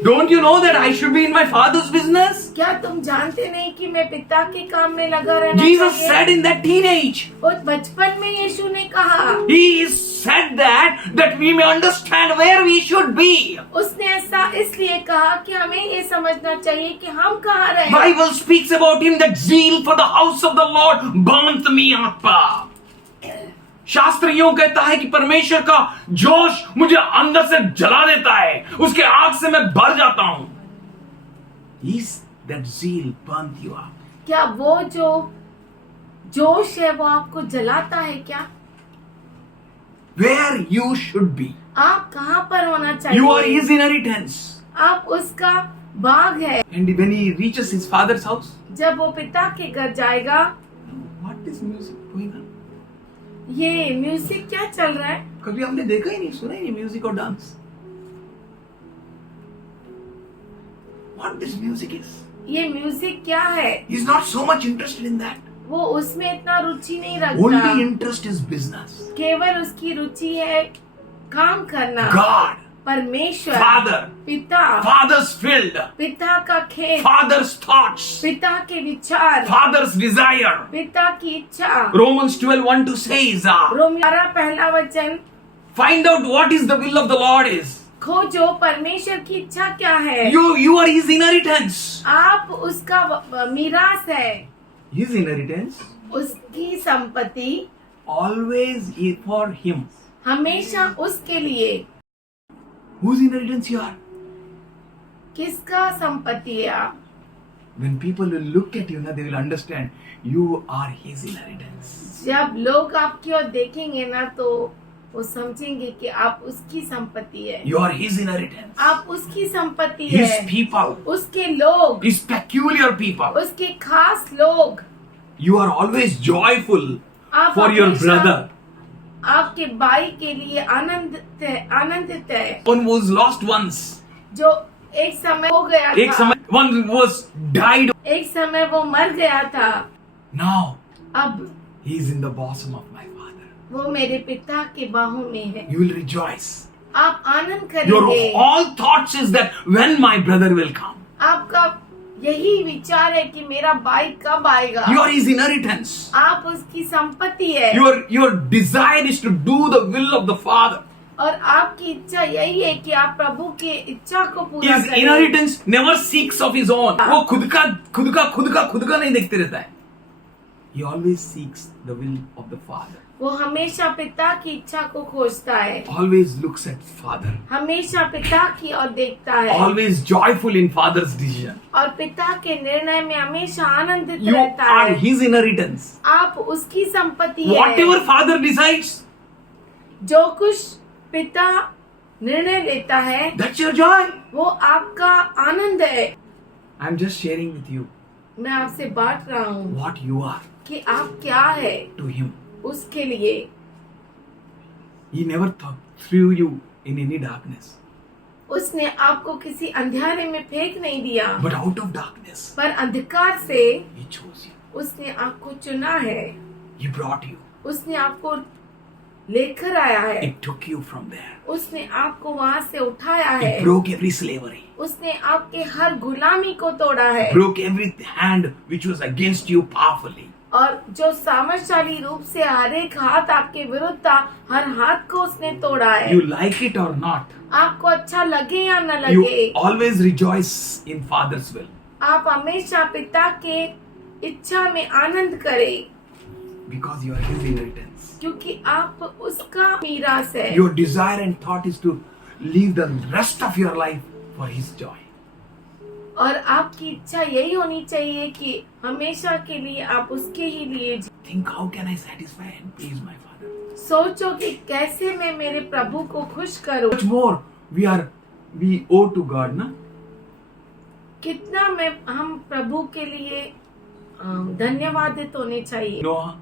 don't you know that I should be in my Father's business? क्या तुम जानते नहीं कि मैं पिता के काम में लगा रहना Jesus चाहिए? said in that teenage. और बचपन में यीशु ने कहा, He said that we may understand where we should be. उसने ऐसा इसलिए कहा कि हमें ये समझना चाहिए कि हम कहाँ रहे। Bible speaks about him that zeal for the house of the Lord burnt me up. शास्त्र यूं कहता है कि परमेश्वर का जोश मुझे अंदर से जला देता है, उसके आग से मैं भर जाता हूं। Is that zeal burnt you up? क्या वो जो जोश है वो आपको जलाता है क्या? Where you should be. आप कहाँ पर होना चाहिए? You are his inheritance. आप उसका बाग है। And when he reaches his father's house, जब वो पिता के घर जाएगा, what is music going on? ये म्यूजिक क्या चल रहा है? कभी हमने देखा ही नहीं, सुना ही नहीं म्यूजिक और dance. What this music is? ये म्यूजिक क्या है? He's not so much interested in that. वो उसमें इतना रुचि नहीं रखता। Only interest is business. केवल उसकी रुचि है काम करना। God, परमेश्वर, Father, पिता, Father's field, पिता का खेत, Father's thoughts, पिता के विचार, Father's desire. पिता की इच्छा। Romans 12:1-2 says, रोमी 12 पहला वचन, find out what is the will of the Lord is. खोजो परमेश्वर की इच्छा क्या है। You are his inheritance. आप उसका मीरास है, His inheritance उसकी संपत्ति always is for him. हमेशा उसके लिए। Whose inheritance you are? किसका संपत्ति है आप? When people will look at you, they will understand you are his inheritance. जब लोग आपकी ओर देखेंगे ना तो वो समझेंगे कि आप उसकी संपत्ति है, You are His inheritance. आप उसकी संपत्ति His है, people. उसके लोग, His peculiar people. उसके खास लोग। You are always joyful आप for your हमेशा brother. आपके भाई के लिए आनंदित है, One was lost once. जो एक समय हो गया एक था, समय one was died. एक समय वो मर गया था, Now अब he is in the bosom of my Father. वो मेरे पिता के बाहों में है। You will rejoice. आप आनंद Your करेंगे। all thoughts is that when my brother will come. आपका यही विचार है कि मेरा भाई कब आएगा। You are his inheritance. आप उसकी संपत्ति है, Your desire is to do the will of the Father. और आपकी इच्छा यही है कि आप प्रभु की इच्छा को पूरा His करें। inheritance never seeks of his own. वो खुद का नहीं देखते रहता है. He always seeks the will of the Father. वो हमेशा पिता की इच्छा को खोजता है, Always looks at Father. हमेशा पिता की ओर देखता है, Always joyful in Father's decision. और पिता के निर्णय में हमेशा आनंदित You रहता are है। his inheritance. आप उसकी संपत्ति है। Whatever Father decides, जो कुछ पिता निर्णय लेता है, that's your joy. वो आपका आनंद है। I'm just sharing with you मैं आपसे बांट रहा हूँ what you are कि आप क्या है to him. उसके लिए। He never threw you in any darkness, उसने आपको किसी अंधेरे में फेंक नहीं दिया, but out of darkness, पर अंधकार से he chose you. उसने आपको चुना है, He brought you. उसने आपको लेकर आया है, It took you from there. उसने आपको वहाँ से उठाया है, It broke every slavery. उसने आपके हर गुलामी को तोड़ा है, Broke every hand which was against you powerfully. और जो सामर्थशाली रूप से हर एक हाथ आपके विरुद्ध था, हर हाथ को उसने तोड़ा है। You like it or not, आपको अच्छा लगे या न you लगे, always rejoice in Father's will. आप हमेशा पिता के इच्छा में आनंद करें, Because you are his inheritance. क्योंकि आप उसका मीरास है। Your desire and thought is to live the rest of your life for his joy. और आपकी इच्छा यही होनी चाहिए कि हमेशा के लिए आप उसके ही लिए Think, how can I satisfy and please my Father? सोचो कि कैसे मैं मेरे प्रभु को खुश करूं। Much more we owe to God, na? कितना हम प्रभु के लिए धन्यवादित होने चाहिए। Noah,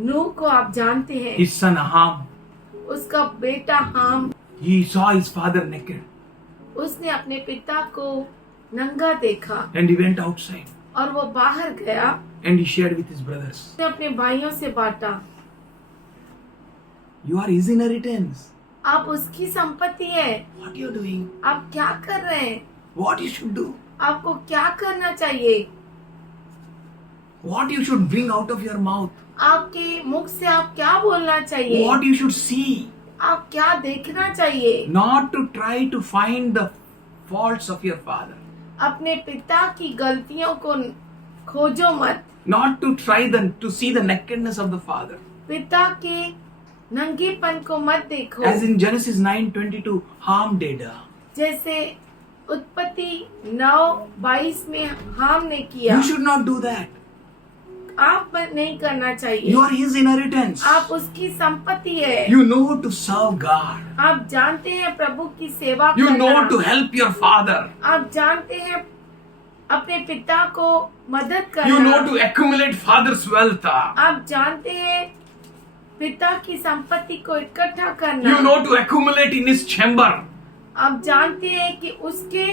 नूह को आप जानते हैं, his son Ham, उसका बेटा हाम, he saw his father naked उसने अपने पिता को नंगा देखा and he went outside और वो बाहर गया, and he shared with his brothers. उसने अपने भाइयों से बांटा। You are his inheritance. आप उसकी संपत्ति है। What you doing? आप क्या कर रहे हैं? What you should do? आपको क्या करना चाहिए? What you should bring out of your mouth? आपके मुख से आप क्या बोलना चाहिए? What you should see? आप क्या देखना चाहिए? Not to try to find the faults of your father. अपने पिता की गलतियों को खोजो मत। Not to try to see the nakedness of the father. पिता के नंगेपन को मत देखो। As in Genesis 9:22, Ham did. जैसे उत्पत्ति 9:22 में हाम ने किया। You should not do that. आप नहीं करना चाहिए। You are his inheritance. आप उसकी संपत्ति है। You know to serve God. आप जानते हैं प्रभु की सेवा You करना। know to help your father. आप जानते हैं अपने पिता को मदद करना। You know to accumulate father's wealth. आप जानते हैं पिता की संपत्ति को इकट्ठा करना। You know to accumulate in his chamber. आप जानते हैं कि उसके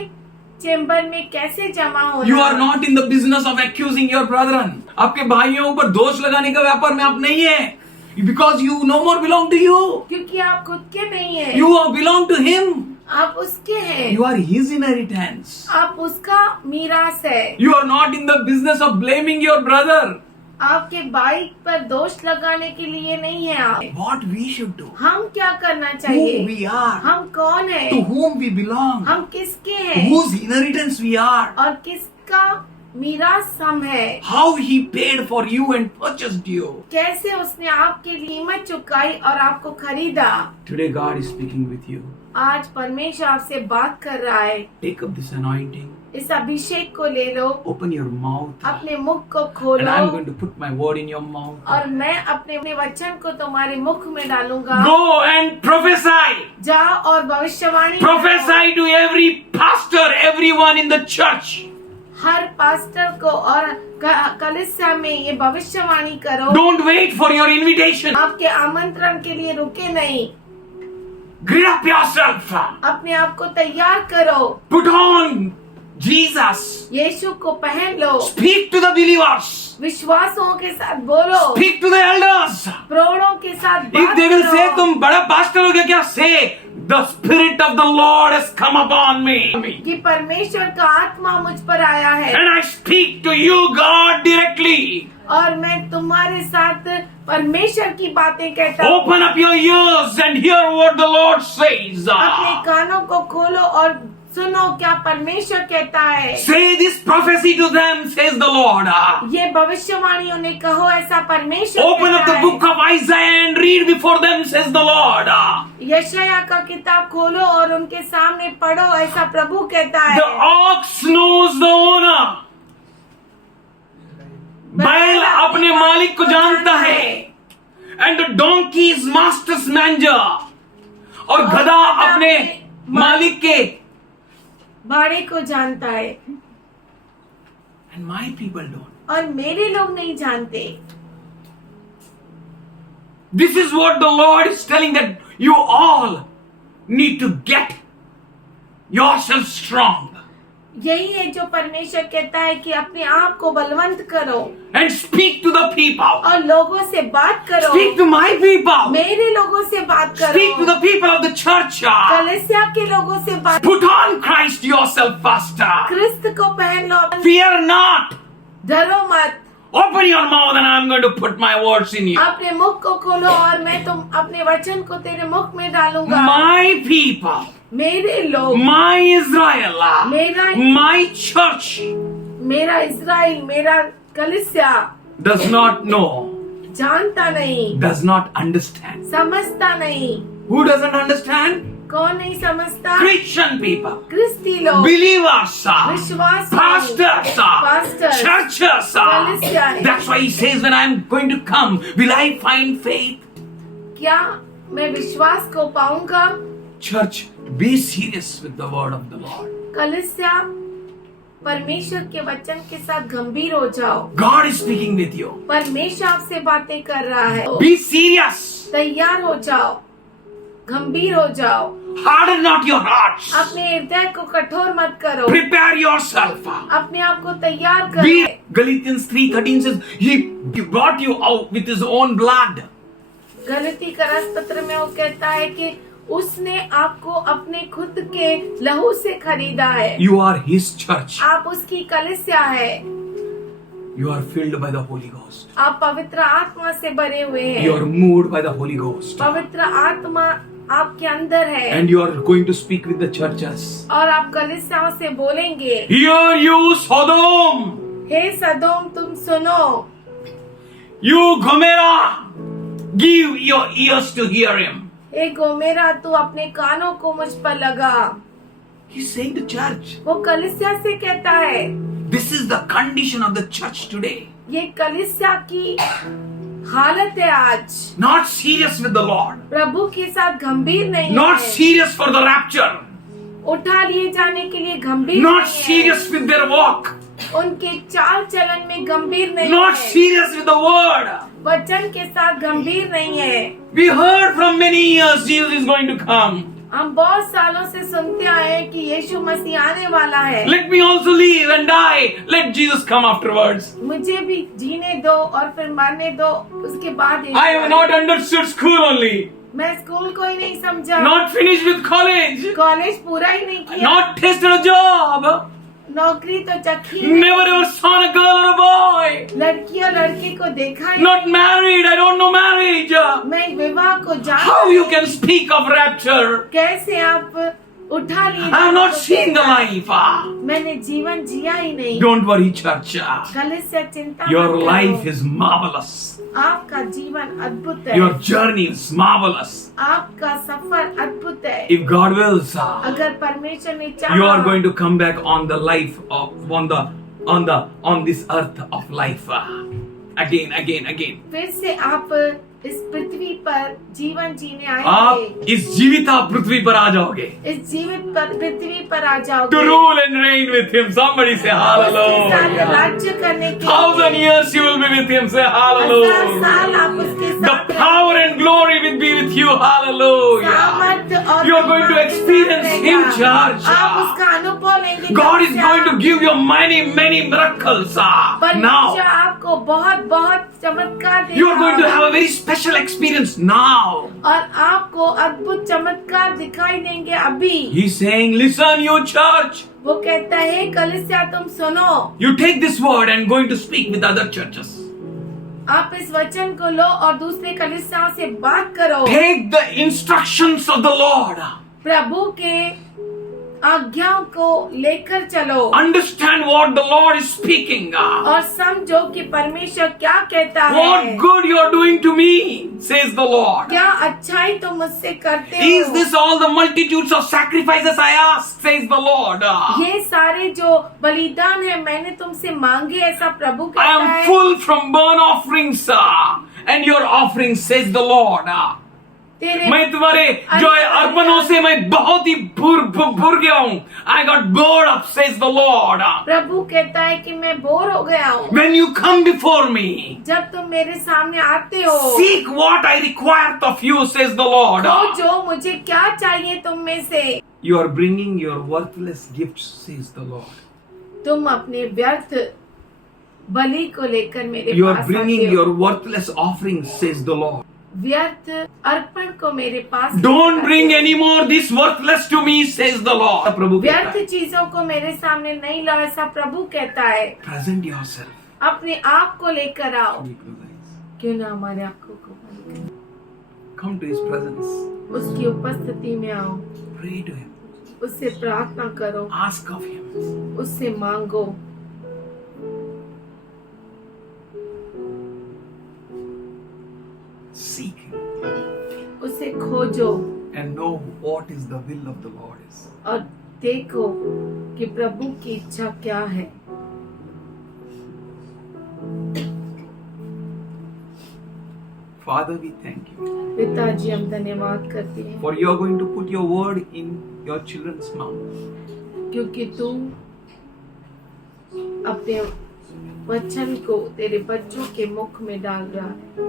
चेंबर में कैसे जमा होना। You are not in the business of accusing your brethren. आपके भाइयों पर दोष लगाने का व्यापार में आप नहीं है. Because you no more belong to you. क्योंकि आप खुद के नहीं हैं। You belong to him. आप उसके हैं। You are his inheritance. आप उसका मीरास है। You are not in the business of blaming your brother. आपके भाई पर दोष लगाने के लिए नहीं है आप। What we should do. हम क्या करना चाहिए? Who we are. हम कौन है? To whom we belong. हम किसके हैं? Whose inheritance we are. और किसका मीरास हम है? How he paid for you and purchased you. कैसे उसने आपके लिए कीमत चुकाई और आपको खरीदा। Today God is speaking with you. आज परमेश्वर आपसे बात कर रहा है। Take up this anointing. इस अभिषेक को ले लो, Open your mouth. अपने मुख को And I'm खोलो going to put my word in your mouth. और मैं अपने वचन को तुम्हारे मुख में डालूंगा। Go and prophesy. जाओ और भविष्यवाणी करो। Prophesy to every pastor, everyone in the church. Her pastor को और कलीसिया में ये भविष्यवाणी करो। Don't wait for your invitation. आपके आमंत्रण के लिए रुके नहीं, Gird up yourself. अपने आप को तैयार करो। Put on Jesus. यीशु को पहन लो। Speak to the believers. विश्वासों के साथ बोलो, Speak to the elders. प्रौढ़ों के साथ If बात they will करो। say तुम बड़ा पास्टर हो गया क्या? Say the spirit of the Lord has come upon me. कि परमेश्वर का आत्मा मुझ पर आया है And I speak to you, God, directly. और मैं तुम्हारे साथ परमेश्वर की बातें कहता हूँ। Open up your ears and hear what the Lord says. अपने कानों को खोलो और सुनो क्या परमेश्वर कहता है। Say this prophecy to them, says the Lord. ये भविष्यवाणी उन्हें कहो, ऐसा परमेश्वर Open up कहता the है। book of Isaiah and read before them, says the Lord. यशायाह का किताब खोलो और उनके सामने पढ़ो, ऐसा प्रभु कहता है। The ox knows the owner. बैल अपने मालिक को जानता है। And the donkey is master's manger. और गधा अपने मालिक के बाड़े को जानता है And my people don't. और मेरे लोग नहीं जानते। This is what the Lord is telling, that you all need to get yourself strong यही है जो परमेश्वर कहता है कि अपने आप को बलवंत करो and speak to the people. और लोगों से बात करो। Speak to my people. मेरे लोगों से बात करो। Speak to the people of the church. कलीसिया के लोगों से बात। Put on Christ yourself first. क्रिस्त को पहन लो। Fear not. डरो मत। Open your mouth and I'm going to put my words in you. अपने मुख को खोलो और मैं तुम अपने वचन को तेरे मुख में डालूंगा। My people, मेरे लोग, my Israel, मेरा my church मेरा इस्राएल, मेरा कलीसिया does not know, जानता नहीं, does not understand. समझता नहीं। Who doesn't understand? कौन नहीं समझता? Christian people, क्रिस्ती लोग, believers, विश्वास, pastors, Pastors, churches. कलीसिया। That's why he says, when I'm going to come, will I find faith? क्या मैं विश्वास को पाऊंगा? Church, be serious with the word of the Lord. कलीसिया, परमेश्वर के वचन के साथ गंभीर हो जाओ। God is speaking with you. परमेश्वर आपसे बातें कर रहा है। Be serious. तैयार हो जाओ, गंभीर हो जाओ। Harden not your hearts. अपने हृदय को कठोर मत करो। Prepare yourself. अपने आप को तैयार Be, करो। Galatians 3:13 says, He brought you out with His own blood. गलती का पत्र में वो कहता है कि उसने आपको अपने खुद के लहू से खरीदा है। You are His church. आप उसकी कलीसिया है। You are filled by the Holy Ghost. आप पवित्र आत्मा से भरे हुए You हैं। are moved by the Holy Ghost. पवित्र आत्मा आपके अंदर है And you are going to speak with the churches. और आप कलीसियाओं से बोलेंगे। Hear you, Sodom. हे सदोम, तुम सुनो। You, Gomorrah. Give your ears to hear Him. हे गोमेरा, तू अपने कानों को मुझ पर लगा। He's saying to church. वो कलीसिया से कहता है। This is the condition of the church today. ये कलीसिया की हालत है आज। Not serious with the Lord. प्रभु के साथ गंभीर नहीं Not है। serious for the rapture. उठा लिए जाने के लिए गंभीर Not नहीं serious with their walk. है। उनके चाल चलन में गंभीर नहीं Not है। serious with the word. वचन के साथ गंभीर नहीं है। We heard from many years Jesus is going to come. हम बहुत सालों से सुनते आए हैं कि यीशु मसीह आने वाला है। Let me also live and die. Let Jesus come afterwards. मुझे भी जीने दो और फिर मरने दो, उसके बाद यीशु I have not understood school only. मैं स्कूल को ही नहीं समझा, Not finished with college. College पूरा ही नहीं किया, Not tasted a job. नौकरी तो चखी नहीं, Never ever saw a girl or a boy. लड़की और लड़के को देखा ही Not married. I don't know marriage. मैं विवाह को How जानता you हूँ। can speak of rapture? कैसे आप उठा लिए I have not तो seen the कहता है, life. मैंने जीवन जिया ही नहीं। Don't worry, church. कलीसिया चिंता मत Your करो। life is marvelous. आपका जीवन अद्भुत है। Your journey is marvelous. आपका सफर अद्भुत है। If God wills, अगर परमेश्वर ने you are चाहा going to come back on the life of on this earth of life. Again. फिर से आप इस पृथ्वी पर जीवन जीने आप आएंगे। इस जीविता पृथ्वी पर आ जाओगे. इस जीवित पृथ्वी पर आ To जाओगे। rule and reign with Him. Somebody say उसके साथ hallelujah. राज्य करने के 1,000 लिए years you will be with Him. Say 1000 hallelujah. साल आप उसके The साथ power and glory will be with you. Hallelujah. सामर्थ्य और You are going to महिमा के experience साथ Him, रहेगा। church. आप उसका अनुभव लेंगे। God is कलीसिया। going to give you many miracles now. परमेश्वर आपको बहुत चमत्कार देगा। You are going to have a very special experience now. और आपको अद्भुत चमत्कार दिखाई देंगे अभी। He's saying, listen, you church. वो कहता है कलीसिया तुम सुनो। You take this word and going to speak with other churches. आप इस वचन को लो और दूसरे कलीसियाओं से बात करो। Take the instructions of the Lord. प्रभु के आज्ञाओं को लेकर चलो। Understand what the Lord is speaking. और समझो कि परमेश्वर क्या कहता What है। good you are doing to me, says the Lord. क्या अच्छाई तुम मुझसे करते Is हो। this all the multitudes of sacrifices I ask, says the Lord. ये सारे जो बलिदान है मैंने तुमसे मांगे, ऐसा प्रभु I कहता am है। full from burnt offerings and your offerings, says the Lord. तेरे मैं तुम्हारे जो है अर्पणों से मैं बहुत ही भर गया हूँ. I got bored up, says the Lord. प्रभु कहता है कि मैं बोर हो गया हूँ। When you come before me, जब तुम मेरे सामने आते हो, seek what I require of you, says the Lord. खोजो मुझे क्या चाहिए तुम में से। You are bringing your worthless gifts, says the Lord. तुम अपने व्यर्थ बलि को लेकर मेरे You are पास bringing आते हो। your worthless offerings, says the Lord. व्यर्थ अर्पण को मेरे पास Don't लेकर bring आते हो। any more this worthless to me, says the Lord. प्रभु कहता व्यर्थ है. चीजों को मेरे सामने नहीं लाओ, ऐसा प्रभु कहता है। Present yourself. अपने आप को लेकर आओ। क्यों ना हमारे आंखों को बंद करें? Come to His presence. उसकी उपस्थिति में आओ, Pray to Him. उससे प्रार्थना करो, Ask of Him. उससे मांगो। Seek Him. उसे खोजो And know what is the will of the Lord is. और देखो कि प्रभु की इच्छा क्या है। Father, we thank you. पिताजी हम धन्यवाद करते हैं For you are going to put your word in your children's mouth. क्योंकि तू अपने वचन को तेरे बच्चों के मुख में डाल रहा है।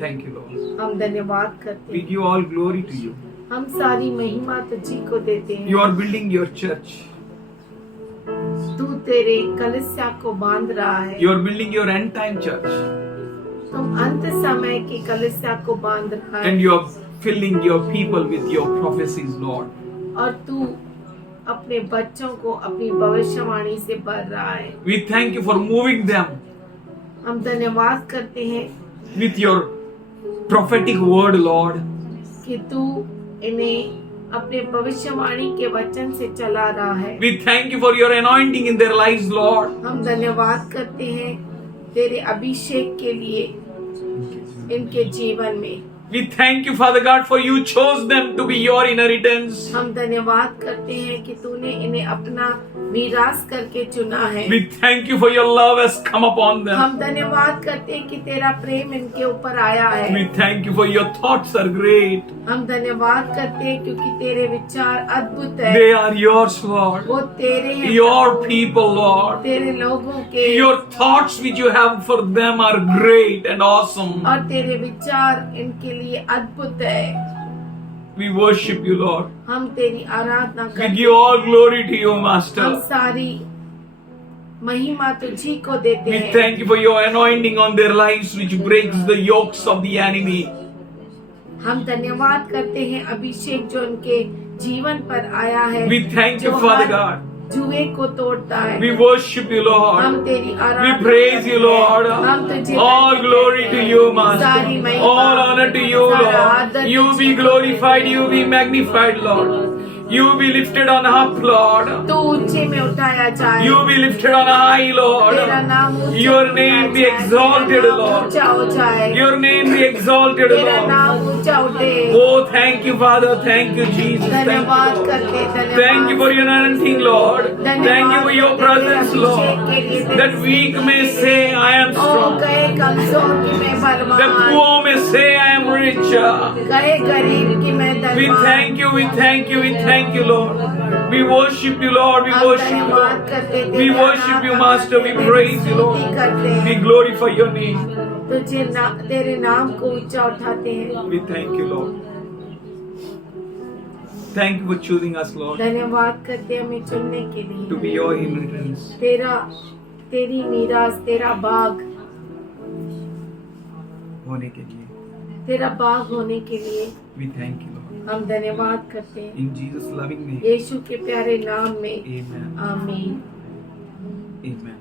Thank you, Lord. हम धन्यवाद करते We हैं। give all glory to you. हम सारी महिमा तुझी को देते हैं। You are building your church. तू तेरे कलीसिया को बांध रहा है। You are building your end time church. तुम अंत समय की कलीसिया को बांध रहा है। And you are filling your people with your prophecies, Lord. और तू अपने बच्चों को अपनी भविष्यवाणी से भर रहा है। We thank you for moving them हम धन्यवाद करते हैं with your prophetic word, Lord. कि तू इन्हें अपने भविष्यवाणी के वचन से चला रहा है। We thank you for your anointing in their lives, Lord. हम धन्यवाद करते हैं तेरे अभिषेक के लिए इनके जीवन में। We thank you, Father God, for you chose them to be your inheritance. हम धन्यवाद करते हैं कि तूने इन्हें अपना मीरास करके चुना है। We thank you for your love has come upon them. हम धन्यवाद करते हैं कि तेरा प्रेम इनके ऊपर आया है। We thank you for your thoughts are great. हम धन्यवाद करते हैं क्योंकि तेरे विचार अद्भुत है। They are yours, Lord. वो तेरे हैं, Your people, Lord. तेरे लोगों के। Your thoughts which you have for them are great and awesome. और तेरे विचार इनके लिए अद्भुत है। We worship you, Lord. हम तेरी आराधना We करते give all glory to you, हम Master. सारी महिमा तुझी को देते We हैं। thank you for your anointing on their lives which breaks the yokes of the enemy. हम धन्यवाद करते हैं अभिषेक जो उनके जीवन पर आया है। We thank you, जो Father हर God. जुए को तोड़ता है। We worship you, Lord. हम तेरी We Aradhana praise you, Lord. हम तुझे All glory to you, Master. सारी महिमा, All honor to you, सारा Lord. आदर You तुझे be को glorified, देते you हैं। be magnified, Lord. You be lifted on up, Lord. तू ऊंचे में उठाया जाए, You be lifted on high, Lord. तेरा नाम ऊंचा Your उठाया name be जाए, exalted, तेरा नाम Lord. ऊंचा हो जाए, Your name be exalted, तेरा Lord. नाम ऊंचा उठे। Oh, thank you, Father. Thank you, Jesus. Thank धन्यवाद you. करते, Thank you for your anointing, Lord. Thank you for your presence, Lord. That weak may say, I am O strong. कहे कमजोर की मैं The बलवान, poor may say, I am rich. कहे गरीब की मैं We धनवान। thank you, we thank you, we thank you, Lord. We worship you, Lord. We हम worship you, धन्यवाद Lord. करते, We तेरे worship you, नाम Master. We करते, praise you, स्तुति Lord. करते We हैं, glorify your name. तेरे नाम को ऊंचा उठाते हैं। We thank you, Lord. Thank you for choosing us, Lord, धन्यवाद करते हैं हमें चुनने के to be लिए, your inheritance. तेरी मीरास, तेरा बाग, होने के लिए. तेरा बाग होने के लिए We thank you, Lord. हम धन्यवाद करते हैं। In Jesus' loving name. यीशु के प्यारे नाम में Amen. आमीन। Amen.